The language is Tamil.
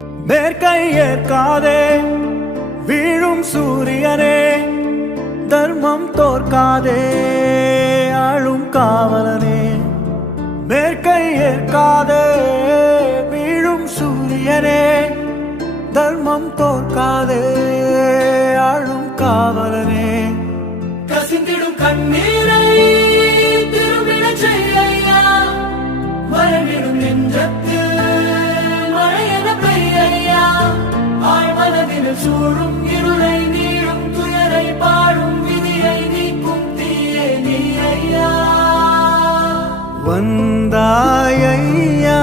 மேற்கை ஏற்காதே வீழும் சூரியனே, தர்மம் தோற்காதே ஆளும் காவலனே. மேற்கை ஏற்காதே வீழும் சூரியனே, தர்மம் தோற்காதே ஆளும் காவலனே. கசிந்திடும் கண்ணீரை திரும்பிடச் செய்யா, மறைவிடும் நெஞ்சத்தில் மழையென பெய்யா. ஆழ்மனதில் சூழும் இருளை நீளும் துயரை பாடும் விதியை நீக்கும் தீயே நீ ஐயா. வந்தாய் ஐயா